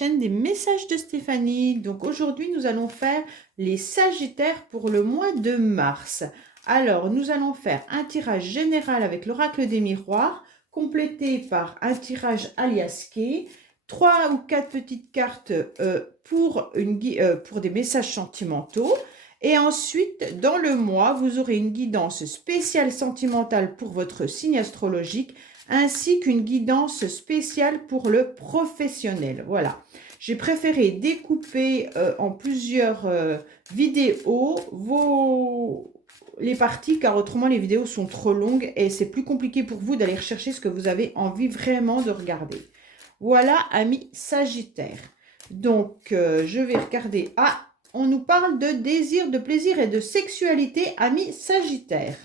chaîne des messages de Stéphanie. Donc aujourd'hui, nous allons faire les Sagittaires pour le mois de mars. Alors, nous allons faire un tirage général avec l'oracle des miroirs, complété par un tirage aliasqué, 3 ou 4 petites cartes pour des messages sentimentaux. Et ensuite, dans le mois, vous aurez une guidance spéciale sentimentale pour votre signe astrologique, ainsi qu'une guidance spéciale pour le professionnel. Voilà. J'ai préféré découper en plusieurs vidéos les parties, car autrement les vidéos sont trop longues et c'est plus compliqué pour vous d'aller rechercher ce que vous avez envie vraiment de regarder. Voilà, amis Sagittaires. Donc, je vais regarder. Ah, on nous parle de désir, de plaisir et de sexualité, amis Sagittaires.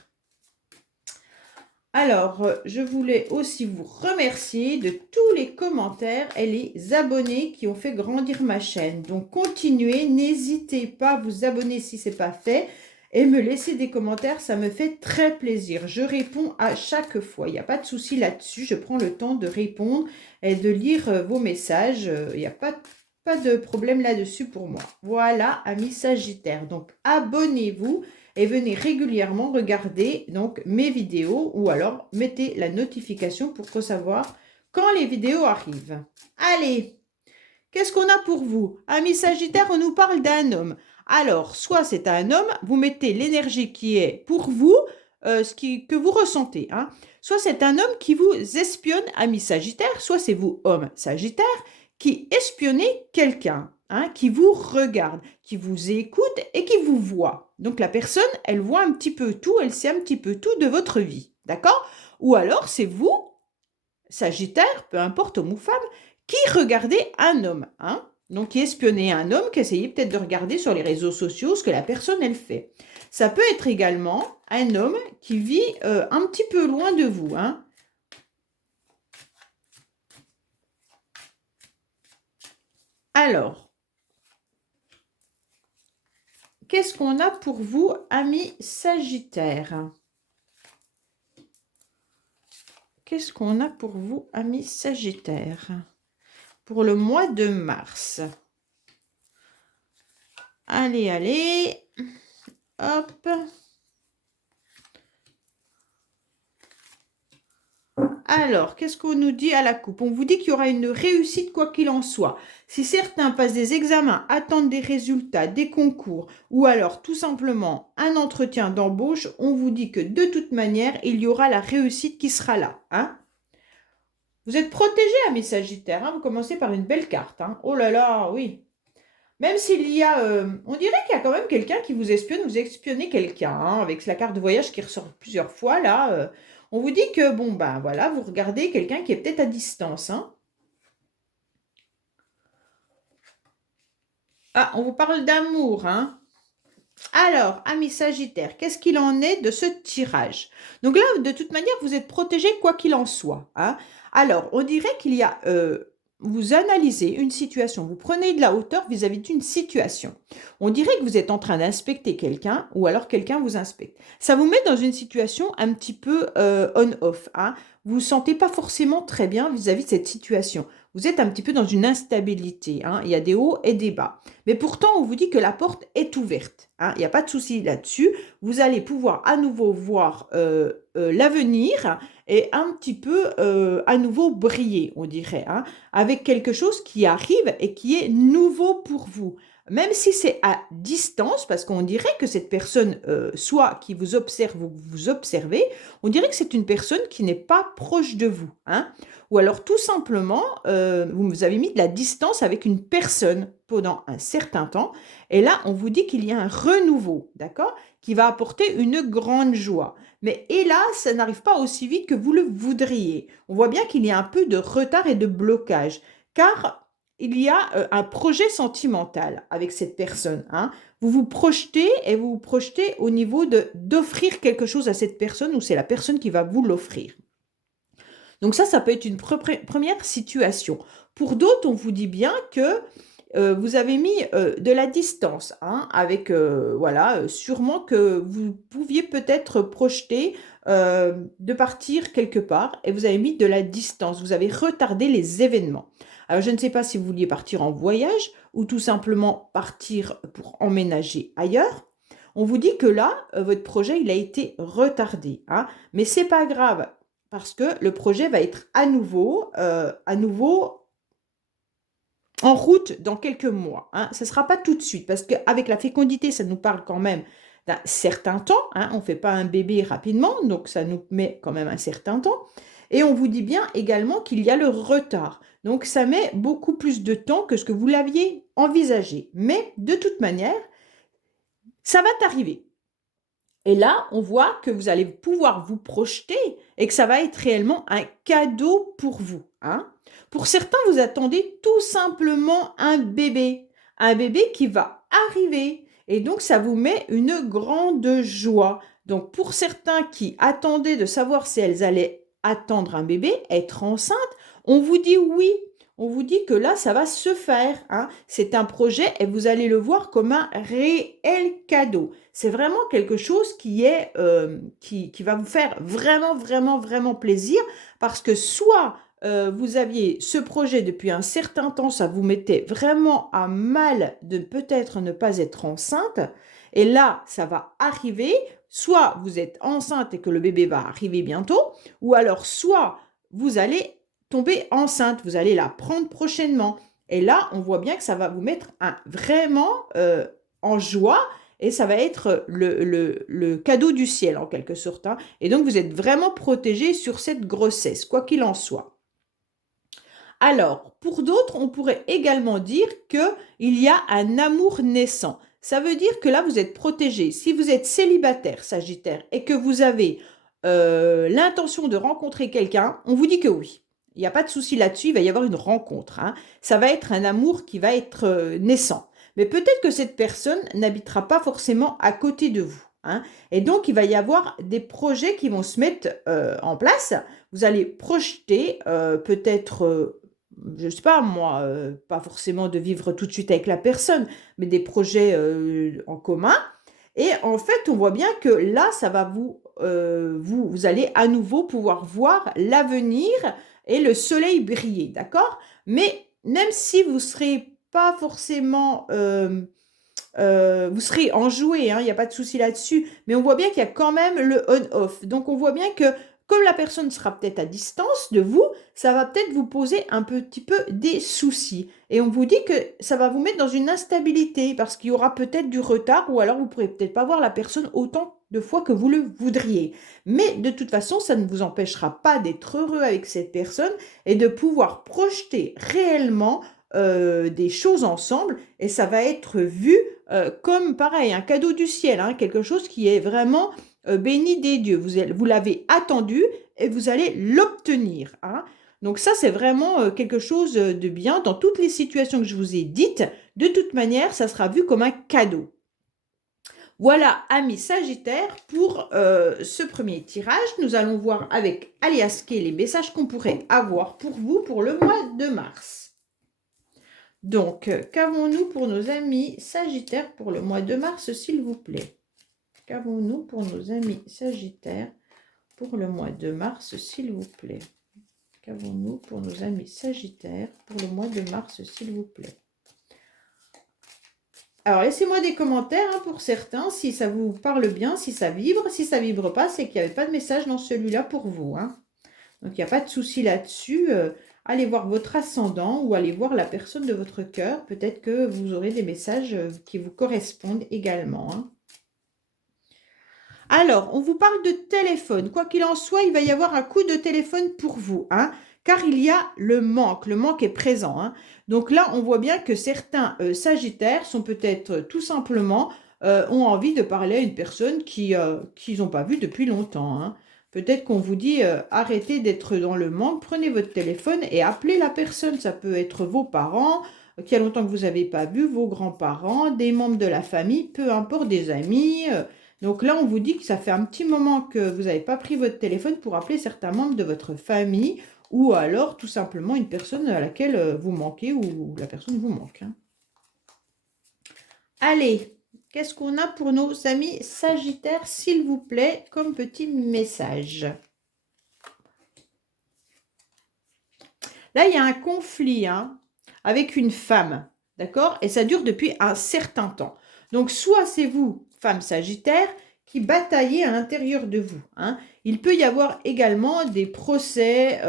Alors, je voulais aussi vous remercier de tous les commentaires et les abonnés qui ont fait grandir ma chaîne. Donc, continuez, n'hésitez pas à vous abonner si ce n'est pas fait et me laisser des commentaires, ça me fait très plaisir. Je réponds à chaque fois, il n'y a pas de souci là-dessus. Je prends le temps de répondre et de lire vos messages. Il n'y a pas de problème là-dessus pour moi. Voilà, amis Sagittaires. Donc, abonnez-vous et venez régulièrement regarder donc mes vidéos ou alors mettez la notification pour savoir quand les vidéos arrivent. Allez, qu'est-ce qu'on a pour vous? Amis Sagittaires, on nous parle d'un homme. Alors, soit c'est un homme, vous mettez l'énergie qui est pour vous, que vous ressentez. Hein. Soit c'est un homme qui vous espionne, amis Sagittaires, soit c'est vous, homme Sagittaire, qui espionnez quelqu'un. Hein, qui vous regarde, qui vous écoute et qui vous voit. Donc la personne, elle voit un petit peu tout, elle sait un petit peu tout de votre vie, d'accord? Ou alors c'est vous, Sagittaire, peu importe homme ou femme, qui regardez un homme, hein? Donc qui espionnez un homme, qui essayez peut-être de regarder sur les réseaux sociaux ce que la personne, elle fait. Ça peut être également un homme qui vit un petit peu loin de vous, hein? Alors, qu'est-ce qu'on a pour vous, amis Sagittaires? Qu'est-ce qu'on a pour vous, amis Sagittaires, pour le mois de mars? Allez, allez. Hop. Alors, qu'est-ce qu'on nous dit à la coupe? On vous dit qu'il y aura une réussite quoi qu'il en soit. Si certains passent des examens, attendent des résultats, des concours, ou alors tout simplement un entretien d'embauche, on vous dit que de toute manière, il y aura la réussite qui sera là. Hein? Vous êtes protégés, amis Sagittaires. Hein? Vous commencez par une belle carte. Hein? Oh là là, oui. Même s'il y a... on dirait qu'il y a quand même quelqu'un qui vous espionne. Vous espionnez quelqu'un. Hein? Avec la carte de voyage qui ressort plusieurs fois, là... on vous dit que, bon, ben voilà, vous regardez quelqu'un qui est peut-être à distance. Hein. Ah, on vous parle d'amour. Hein. Alors, amis Sagittaires, qu'est-ce qu'il en est de ce tirage? Donc là, de toute manière, vous êtes protégés quoi qu'il en soit. Hein. Alors, on dirait qu'il y a... vous analysez une situation, vous prenez de la hauteur vis-à-vis d'une situation. On dirait que vous êtes en train d'inspecter quelqu'un ou alors quelqu'un vous inspecte. Ça vous met dans une situation un petit peu on-off. Hein. Vous ne vous sentez pas forcément très bien vis-à-vis de cette situation. Vous êtes un petit peu dans une instabilité. Hein. Il y a des hauts et des bas. Mais pourtant, on vous dit que la porte est ouverte. Hein. Il n'y a pas de souci là-dessus. Vous allez pouvoir à nouveau voir l'avenir et un petit peu à nouveau briller, on dirait, hein, avec quelque chose qui arrive et qui est nouveau pour vous. Même si c'est à distance, parce qu'on dirait que cette personne, soit qui vous observe ou vous observez, on dirait que c'est une personne qui n'est pas proche de vous. Hein. Ou alors tout simplement, vous avez mis de la distance avec une personne pendant un certain temps. Et là, on vous dit qu'il y a un renouveau, d'accord, qui va apporter une grande joie. Mais hélas, ça n'arrive pas aussi vite que vous le voudriez. On voit bien qu'il y a un peu de retard et de blocage, car il y a un projet sentimental avec cette personne. Hein. Vous vous projetez et vous vous projetez au niveau d'offrir quelque chose à cette personne ou c'est la personne qui va vous l'offrir. Donc ça peut être une première situation. Pour d'autres, on vous dit bien que vous avez mis de la distance, hein, avec, voilà, sûrement que vous pouviez peut-être projeter de partir quelque part et vous avez mis de la distance, vous avez retardé les événements. Alors, je ne sais pas si vous vouliez partir en voyage ou tout simplement partir pour emménager ailleurs. On vous dit que là, votre projet, il a été retardé, hein, mais c'est pas grave parce que le projet va être à nouveau en route dans quelques mois, hein. Ce ne sera pas tout de suite, parce qu'avec la fécondité, ça nous parle quand même d'un certain temps, hein. On ne fait pas un bébé rapidement, donc ça nous met quand même un certain temps. Et on vous dit bien également qu'il y a le retard. Donc ça met beaucoup plus de temps que ce que vous l'aviez envisagé. Mais de toute manière, ça va t'arriver. Et là, on voit que vous allez pouvoir vous projeter et que ça va être réellement un cadeau pour vous, hein. Pour certains, vous attendez tout simplement un bébé qui va arriver. Et donc, ça vous met une grande joie. Donc, pour certains qui attendaient de savoir si elles allaient attendre un bébé, être enceinte, on vous dit oui. On vous dit que là, ça va se faire, hein. C'est un projet et vous allez le voir comme un réel cadeau. C'est vraiment quelque chose qui va vous faire vraiment, vraiment, vraiment plaisir parce que soit vous aviez ce projet depuis un certain temps, ça vous mettait vraiment à mal de peut-être ne pas être enceinte, et là, ça va arriver, soit vous êtes enceinte et que le bébé va arriver bientôt, ou alors soit vous allez tomber enceinte, vous allez la prendre prochainement. Et là, on voit bien que ça va vous mettre vraiment en joie et ça va être le cadeau du ciel en quelque sorte, hein. Et donc, vous êtes vraiment protégé sur cette grossesse, quoi qu'il en soit. Alors, pour d'autres, on pourrait également dire qu'il y a un amour naissant. Ça veut dire que là, vous êtes protégé. Si vous êtes célibataire, Sagittaire, et que vous avez l'intention de rencontrer quelqu'un, on vous dit que oui. Il n'y a pas de souci là-dessus, il va y avoir une rencontre, hein. Ça va être un amour qui va être naissant. Mais peut-être que cette personne n'habitera pas forcément à côté de vous, hein. Et donc, il va y avoir des projets qui vont se mettre en place. Vous allez projeter peut-être je sais pas moi, pas forcément de vivre tout de suite avec la personne, mais des projets en commun. Et en fait, on voit bien que là, ça va vous allez à nouveau pouvoir voir l'avenir et le soleil briller, d'accord? Mais même si vous serez pas forcément, vous serez enjoué, hein, il n'y a pas de souci là-dessus, mais on voit bien qu'il y a quand même le on-off. Donc on voit bien que comme la personne sera peut-être à distance de vous, ça va peut-être vous poser un petit peu des soucis. Et on vous dit que ça va vous mettre dans une instabilité parce qu'il y aura peut-être du retard ou alors vous ne pourrez peut-être pas voir la personne autant de fois que vous le voudriez. Mais de toute façon, ça ne vous empêchera pas d'être heureux avec cette personne et de pouvoir projeter réellement des choses ensemble et ça va être vu comme pareil, un cadeau du ciel, hein, quelque chose qui est vraiment béni des dieux. Vous l'avez attendu et vous allez l'obtenir, hein. Donc ça, c'est vraiment quelque chose de bien. Dans toutes les situations que je vous ai dites, de toute manière, ça sera vu comme un cadeau. Voilà, amis Sagittaires, pour ce premier tirage. Nous allons voir avec Alias K les messages qu'on pourrait avoir pour vous pour le mois de mars. Donc, qu'avons-nous pour nos amis Sagittaires pour le mois de mars, s'il vous plaît? Qu'avons-nous pour nos amis Sagittaires pour le mois de mars, s'il vous plaît? Qu'avons-nous pour nos amis Sagittaires pour le mois de mars, s'il vous plaît? Alors, laissez-moi des commentaires hein, pour certains, si ça vous parle bien, si ça vibre. Si ça ne vibre pas, c'est qu'il n'y avait pas de message dans celui-là pour vous, hein. Donc, il n'y a pas de souci là-dessus. Allez voir votre ascendant ou allez voir la personne de votre cœur. Peut-être que vous aurez des messages qui vous correspondent également, hein. Alors, on vous parle de téléphone. Quoi qu'il en soit, il va y avoir un coup de téléphone pour vous, hein, car il y a le manque. Le manque est présent, hein. Donc là, on voit bien que certains Sagittaires sont peut-être tout simplement ont envie de parler à une personne qu'ils n'ont pas vue depuis longtemps, hein. Peut-être qu'on vous dit arrêtez d'être dans le manque, prenez votre téléphone et appelez la personne. Ça peut être vos parents, qu'il y a longtemps que vous n'avez pas vu, vos grands-parents, des membres de la famille, peu importe, des amis. Donc là, on vous dit que ça fait un petit moment que vous n'avez pas pris votre téléphone pour appeler certains membres de votre famille ou alors tout simplement une personne à laquelle vous manquez ou la personne vous manque, hein. Allez, qu'est-ce qu'on a pour nos amis Sagittaires, s'il vous plaît, comme petit message? Là, il y a un conflit hein, avec une femme, d'accord? Et ça dure depuis un certain temps. Donc, soit c'est vous, femme Sagittaire, qui bataillez à l'intérieur de vous. Hein. Il peut y avoir également des procès,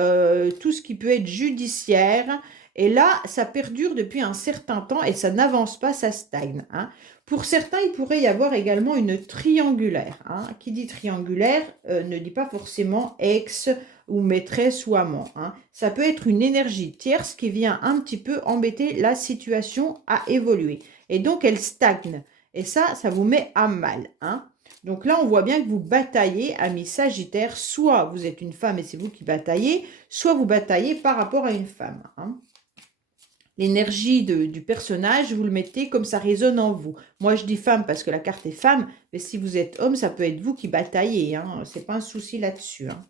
tout ce qui peut être judiciaire. Et là, ça perdure depuis un certain temps et ça n'avance pas, ça stagne. Hein. Pour certains, il pourrait y avoir également une triangulaire. Hein. Qui dit triangulaire ne dit pas forcément ex ou maîtresse ou amant. Hein. Ça peut être une énergie tierce qui vient un petit peu embêter la situation à évoluer. Et donc, elle stagne. Et ça vous met à mal. Hein. Donc là, on voit bien que vous bataillez, amis Sagittaire. Soit vous êtes une femme et c'est vous qui bataillez, soit vous bataillez par rapport à une femme. Hein. L'énergie du personnage, vous le mettez comme ça résonne en vous. Moi, je dis femme parce que la carte est femme, mais si vous êtes homme, ça peut être vous qui bataillez. Hein. Ce n'est pas un souci là-dessus. Hein.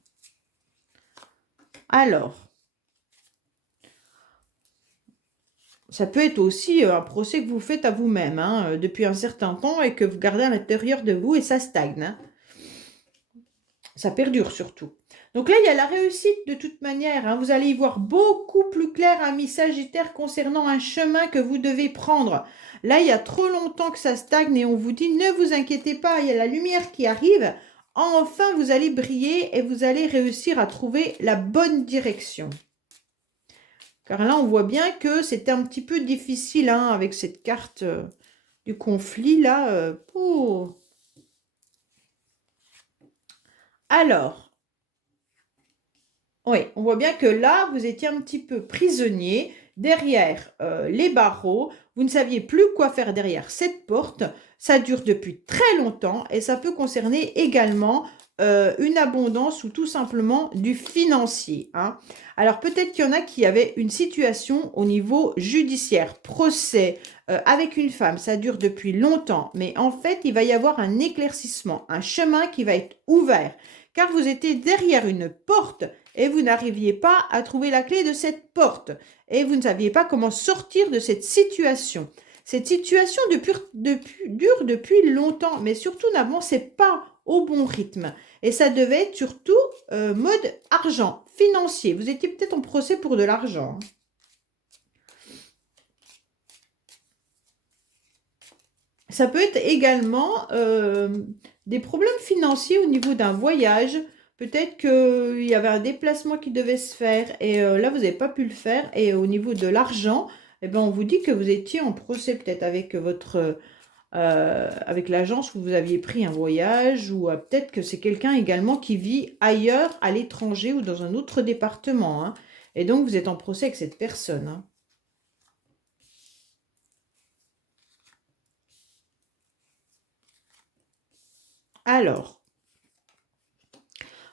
Alors, ça peut être aussi un procès que vous faites à vous-même hein, depuis un certain temps et que vous gardez à l'intérieur de vous et ça stagne. Hein. Ça perdure surtout. Donc là, il y a la réussite de toute manière. Hein. Vous allez y voir beaucoup plus clair, amis Sagittaire, concernant un chemin que vous devez prendre. Là, il y a trop longtemps que ça stagne et on vous dit, ne vous inquiétez pas, il y a la lumière qui arrive. Enfin, vous allez briller et vous allez réussir à trouver la bonne direction. Car là, on voit bien que c'était un petit peu difficile hein, avec cette carte du conflit. Là, Alors, oui, on voit bien que là, vous étiez un petit peu prisonnier derrière les barreaux. Vous ne saviez plus quoi faire derrière cette porte. Ça dure depuis très longtemps et ça peut concerner également une abondance ou tout simplement du financier. Hein. Alors, peut-être qu'il y en a qui avaient une situation au niveau judiciaire, procès avec une femme. Ça dure depuis longtemps, mais en fait, il va y avoir un éclaircissement, un chemin qui va être ouvert car vous étiez derrière une porte et vous n'arriviez pas à trouver la clé de cette porte et vous ne saviez pas comment sortir de cette situation. Cette situation dure depuis longtemps, mais surtout n'avançait pas au bon rythme. Et ça devait être surtout mode argent, financier. Vous étiez peut-être en procès pour de l'argent. Ça peut être également des problèmes financiers au niveau d'un voyage. Peut-être qu'il y avait un déplacement qui devait se faire et là, vous n'avez pas pu le faire. Et au niveau de l'argent, eh ben, on vous dit que vous étiez en procès peut-être avec avec l'agence où vous aviez pris un voyage ou peut-être que c'est quelqu'un également qui vit ailleurs, à l'étranger ou dans un autre département. Hein. Et donc, vous êtes en procès avec cette personne. Hein. Alors,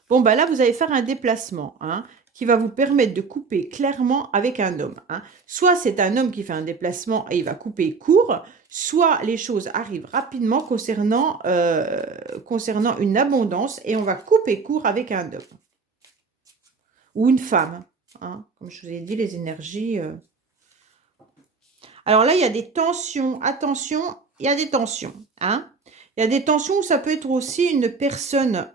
bon, bah là, vous allez faire un déplacement hein, qui va vous permettre de couper clairement avec un homme. Hein. Soit c'est un homme qui fait un déplacement et il va couper court, soit les choses arrivent rapidement concernant une abondance et on va couper court avec un homme. Ou une femme. Hein. Comme je vous ai dit, les énergies... Alors là, il y a des tensions. Attention, il y a des tensions. Hein. Il y a des tensions où ça peut être aussi une personne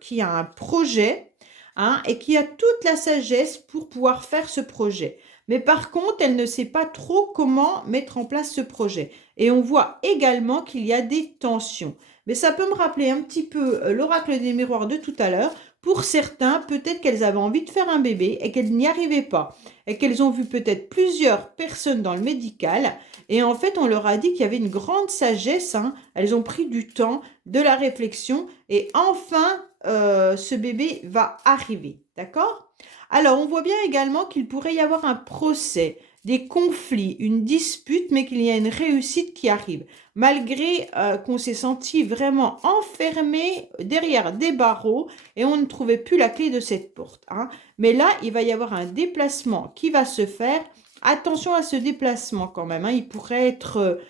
qui a un projet hein, et qui a toute la sagesse pour pouvoir faire ce projet. Mais par contre, elle ne sait pas trop comment mettre en place ce projet. Et on voit également qu'il y a des tensions. Mais ça peut me rappeler un petit peu l'oracle des miroirs de tout à l'heure. Pour certains, peut-être qu'elles avaient envie de faire un bébé et qu'elles n'y arrivaient pas. Et qu'elles ont vu peut-être plusieurs personnes dans le médical. Et en fait, on leur a dit qu'il y avait une grande sagesse. Hein. Elles ont pris du temps, de la réflexion. Et enfin, ce bébé va arriver. D'accord ? Alors, on voit bien également qu'il pourrait y avoir un procès, des conflits, une dispute, mais qu'il y a une réussite qui arrive. Malgré qu'on s'est senti vraiment enfermé derrière des barreaux et on ne trouvait plus la clé de cette porte. Hein. Mais là, il va y avoir un déplacement qui va se faire. Attention à ce déplacement quand même. Hein. Il pourrait être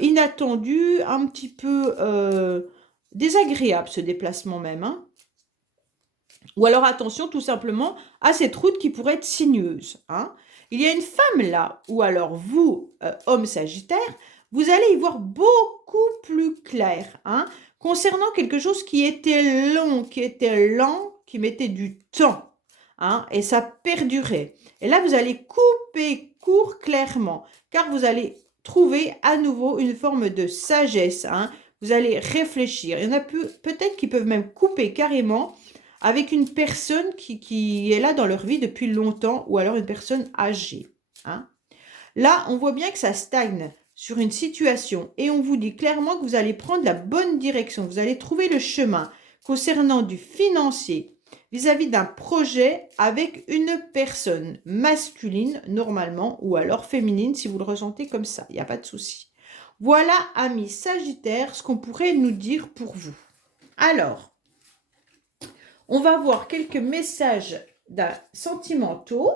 inattendu, un petit peu désagréable ce déplacement même. Hein. Ou alors attention tout simplement à cette route qui pourrait être sinueuse. Hein. Il y a une femme là, ou alors vous, homme Sagittaire, vous allez y voir beaucoup plus clair. Hein, concernant quelque chose qui était long, qui était lent, qui mettait du temps. hein, et ça perdurait. Et là, vous allez couper court clairement, car vous allez trouver à nouveau une forme de sagesse, hein. Vous allez réfléchir. Il y en a peut-être qui peuvent même couper carrément avec une personne qui est là dans leur vie depuis longtemps, ou alors une personne âgée, hein. Là, on voit bien que ça stagne sur une situation et on vous dit clairement que vous allez prendre la bonne direction, vous allez trouver le chemin concernant du financier vis-à-vis d'un projet avec une personne masculine normalement, ou alors féminine si vous le ressentez comme ça, il n'y a pas de souci. Voilà, amis Sagittaire, ce qu'on pourrait nous dire pour vous. Alors, on va voir quelques messages sentimentaux,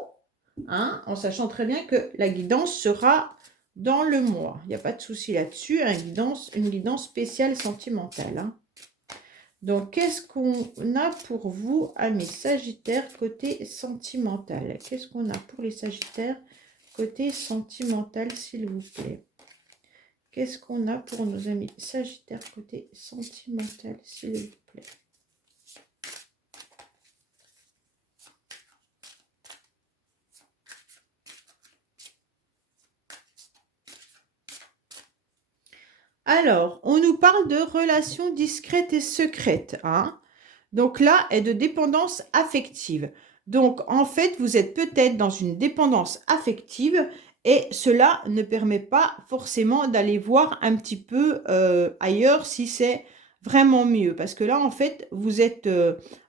hein, en sachant très bien que la guidance sera dans le mois. Il n'y a pas de souci là-dessus, une guidance spéciale sentimentale, hein. Donc, qu'est-ce qu'on a pour vous, amis Sagittaires, côté sentimental? Qu'est-ce qu'on a pour les Sagittaires côté sentimental, s'il vous plaît? Qu'est-ce qu'on a pour nos amis Sagittaires côté sentimental, s'il vous plaît? Alors, on nous parle de relations discrètes et secrètes, hein. Donc là, et de dépendance affective. Donc, en fait, vous êtes peut-être dans une dépendance affective et cela ne permet pas forcément d'aller voir un petit peu ailleurs si c'est vraiment mieux. Parce que là, en fait, vous êtes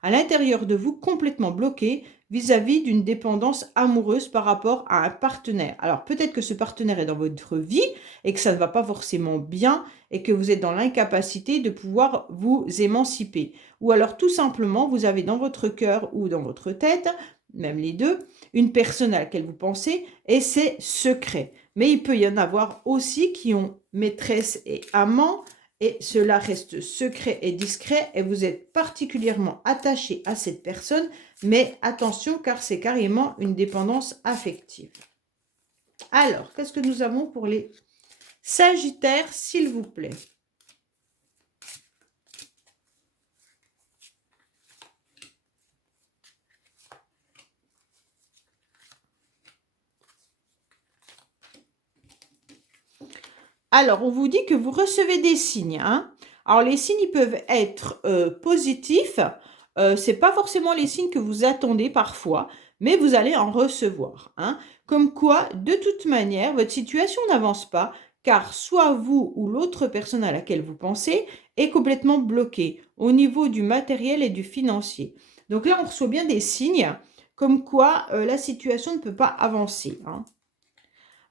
à l'intérieur de vous complètement bloqué vis-à-vis d'une dépendance amoureuse par rapport à un partenaire. Alors, peut-être que ce partenaire est dans votre vie et que ça ne va pas forcément bien et que vous êtes dans l'incapacité de pouvoir vous émanciper. Ou alors tout simplement, vous avez dans votre cœur ou dans votre tête, même les deux, une personne à laquelle vous pensez et c'est secret. Mais il peut y en avoir aussi qui ont maîtresse et amant et cela reste secret et discret et vous êtes particulièrement attaché à cette personne. Mais attention car c'est carrément une dépendance affective. Alors, qu'est-ce que nous avons pour les Sagittaires, s'il vous plaît? Alors, on vous dit que vous recevez des signes, hein. Alors, les signes, ils peuvent être positifs. Ce n'est pas forcément les signes que vous attendez parfois, mais vous allez en recevoir, hein. Comme quoi, de toute manière, votre situation n'avance pas, car soit vous ou l'autre personne à laquelle vous pensez est complètement bloquée au niveau du matériel et du financier. Donc là, on reçoit bien des signes comme quoi la situation ne peut pas avancer, hein.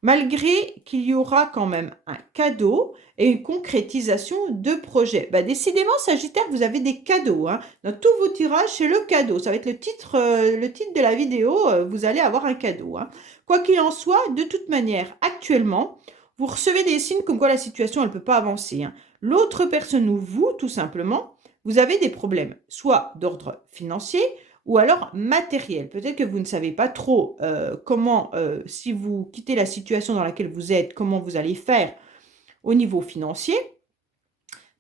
Malgré qu'il y aura quand même un cadeau et une concrétisation de projet. Bah, décidément, Sagittaire, vous avez des cadeaux, hein. Dans tous vos tirages, c'est le cadeau. Ça va être le titre de la vidéo. Vous allez avoir un cadeau, hein. Quoi qu'il en soit, de toute manière, actuellement, vous recevez des signes comme quoi la situation, elle ne peut pas avancer, hein. L'autre personne ou vous, tout simplement, vous avez des problèmes, soit d'ordre financier, ou alors matériel. Peut-être que vous ne savez pas trop comment, si vous quittez la situation dans laquelle vous êtes, comment vous allez faire au niveau financier.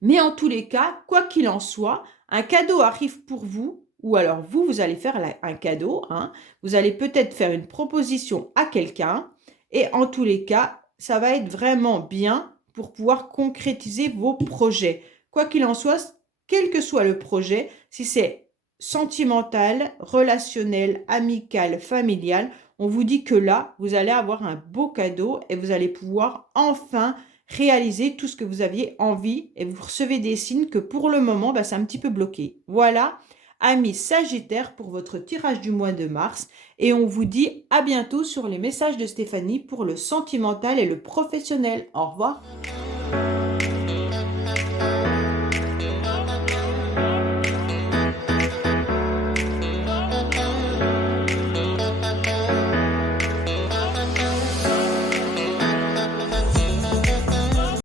Mais en tous les cas, quoi qu'il en soit, un cadeau arrive pour vous, ou alors vous allez faire un cadeau, hein. Vous allez peut-être faire une proposition à quelqu'un, et en tous les cas, ça va être vraiment bien pour pouvoir concrétiser vos projets. Quoi qu'il en soit, quel que soit le projet, si c'est sentimental, relationnel, amical, familial, on vous dit que là, vous allez avoir un beau cadeau et vous allez pouvoir enfin réaliser tout ce que vous aviez envie et vous recevez des signes que pour le moment, bah, c'est un petit peu bloqué. Voilà, amis Sagittaire, pour votre tirage du mois de mars et on vous dit à bientôt sur les messages de Stéphanie pour le sentimental et le professionnel. Au revoir.